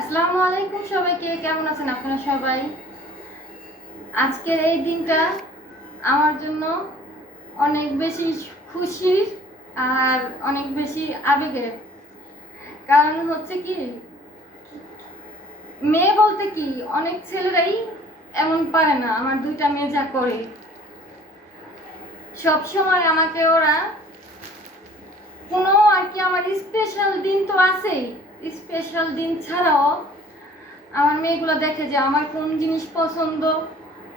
আসসালামু আলাইকুম সবাইকে, কেমন আছেন আপনারা সবাই? আজকের এই দিনটা আমার জন্য অনেক বেশি খুশির আর অনেক বেশি আবেগের। কারণ হচ্ছে কি, মেয়ে বলতে কি, অনেক ছেলেরাই এমন পারে না, আমার দুইটা মেয়ে যা করে। সব সময় আমাকে ওরা কোনো আর কি আমার স্পেশাল দিন তো আছেই। স্পেশাল দিন ছাড়াও আমার মেয়েগুলো দেখে যে আমার কোন জিনিস পছন্দ,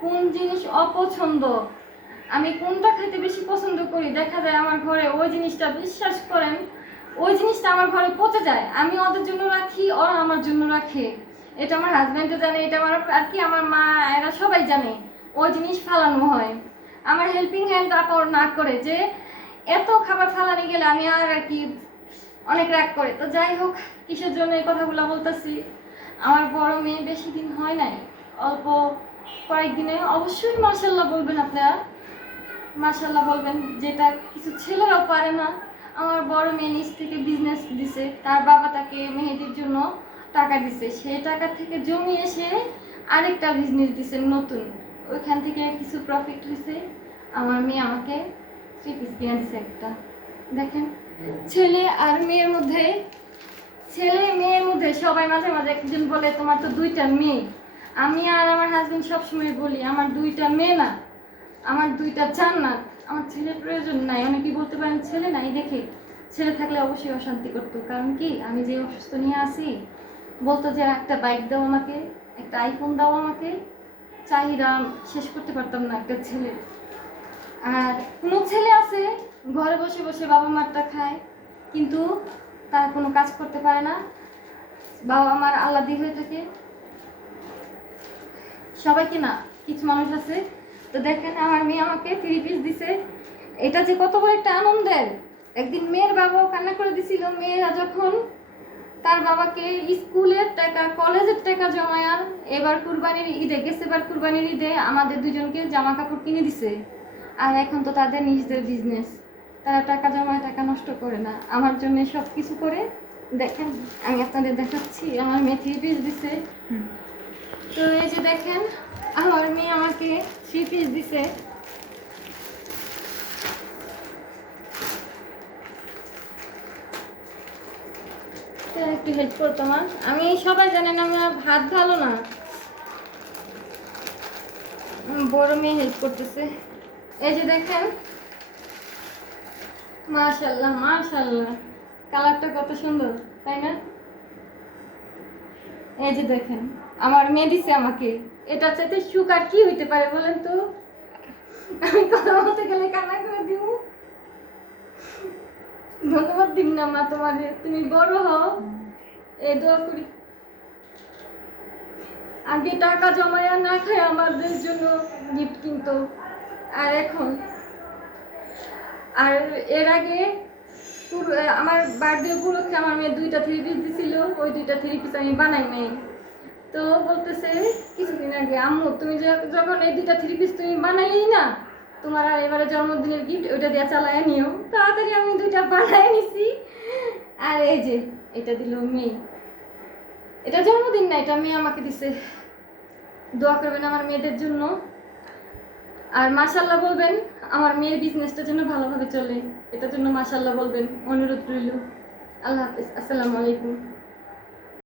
কোন জিনিস অপছন্দ, আমি কোনটা খেতে বেশি পছন্দ করি? দেখা যায় আমার ঘরে ওই জিনিসটা বিশ্বাস করেন, ওই জিনিসটা আমার ঘরে পচে যায়। আমি ওদের জন্য রাখি, ওরা আমার জন্য রাখে। এটা আমার হাজব্যান্ডও জানে, এটা আমার আর কি আমার মা, এরা সবাই জানে, ওই জিনিস ফালানো হয়। আমার হেল্পিং হ্যান্ড আপর না করে যে, এত খাবার ফালানি গেলে আমি আর আর কি অনেক রাগ করে। তো যাই হোক, কিসের জন্য এই কথাগুলো বলতেছি? আমার বড় মেয়ে বেশি দিন হয় নাই। অল্প কয়েকদিনে। অবশ্যই মার্শাল্লাহ বলবেন আপনারা। মার্শাল্লাহ বলবেন, যেটা কিছু ছেলেরাও পারে না। আমার বড় মেয়ে নিজ থেকে বিজনেস দিছে। তার বাবা তাকে মেহেদির জন্য টাকা দিছে। সেই টাকা থেকে জমিয়ে সে আরেকটা বিজনেস দিছে, নতুন। ওইখান থেকে কিছু প্রফিট হয়েছে আমার মেয়ে আমাকে থ্রি পিস কিনে দিছে একটা। দেখেন, ছেলে আর মেয়ের মধ্যে, ছেলে মেয়ের মধ্যে সবাই মাঝে মাঝে একজন বলে, তোমার তো দুইটা মেয়ে। আমি আর আমার হাজবেন্ড সবসময় বলি, আমার দুইটা মেয়ে না, আমার দুইটা জান্নাত। আমার ছেলের প্রয়োজন নাই। অনেকেই বলতে পারেন, ছেলে নাই দেখে। ছেলে থাকলে অবশ্যই অশান্তি করতো। কারণ কি? আমি যে অসুস্থ নিয়ে আসি বলতো যে, একটা বাইক দাও আমাকে, একটা আইফোন দাও আমাকে। চাহিদা শেষ করতে পারতাম না একটা ছেলে আর কোনো ছেলে আছে ঘরে বসে বসে বাবা মারটা খায়, কিন্তু তার কোনো কাজ করতে পারে না। বাবা মার আল্লাদি হয়ে থাকে। সবাইকে না? কিছু মানুষ আছে? তো দেখেন, আমার মেয়ে আমাকে থ্রি পিস দিছে। এটা যে কত বড় একটা আনন্দের। একদিন মেয়ের বাবাও কান্না করে দিছিল। মেয়েরা যখন তার বাবাকে স্কুলের টাকা, কলেজের টাকা জমায়ার এবার কুরবানির ঈদে, গেছে এবার কুরবানির ঈদে আমাদের দুজনকে জামা কাপড় কিনে দিছে। আর এখন তো তাদের নিজেদের বিজনেস তারা টাকা জমায় টাকা নষ্ট করে না। আমার জন্য সব কিছু করে দেখেন আমি আপনাদের দেখাচ্ছি আমার মেয়ে থ্রি পিস দিছে। তো এই যে দেখেন আমার মেয়ে আমাকে থ্রি পিস দিছে। একটু হেল্প করতো মা। আমি সবাই জানেন আমার ভাত ভালো না। বড় মেয়ে হেল্প করতেছে। এই যে দেখেন মাশাল্লাহ মাশাল্লাহ কালারটা কত সুন্দর, তাই না? এই যে দেখেন, আমার মেয়ে দিছে আমাকে। এটা চাইতে সুখ আর কি হইতে পারে বলেন তো? আমি কথা বলতে গেলে কান্না করে দিব। ধন্যবাদ দিন না মা তোমাদের তুমি বড় হও। এই দোয়া করি। আগে টাকা জমায়া না খায় আমাদের জন্য গিফট কিনতো। আর এখন আর এর আগে আমার বার্থডে উপলক্ষে আমার মেয়ে দুইটা থ্রি পিস দিছিল, ওই দুইটা থ্রি পিস আমি বানাই নাই। তো বলতেছে, কিছুদিন আগে, আম্মু, তুমি যখন এই দুইটা থ্রি পিস তুমি বানাইলেই না, তোমার আর এবারে জন্মদিনের গিফট ওইটা দিয়ে চালায় নিও। তাড়াতাড়ি আমি দুইটা বানাই নিছি। আর এই যে, এটা দিল মেয়ে। এটা জন্মদিন না, এটা মেয়ে আমাকে দিছে। দোয়া করবেন আমার মেয়েদের জন্য। আর মাশাল্লাহ বলবেন, আমার মেয়ের বিজনেসটা যেন ভালোভাবে চলে। এটার জন্য মাশাল্লাহ বলবেন। অনুরোধ রইল। আল্লাহ হাফিজ। আসসালামু আলাইকুম।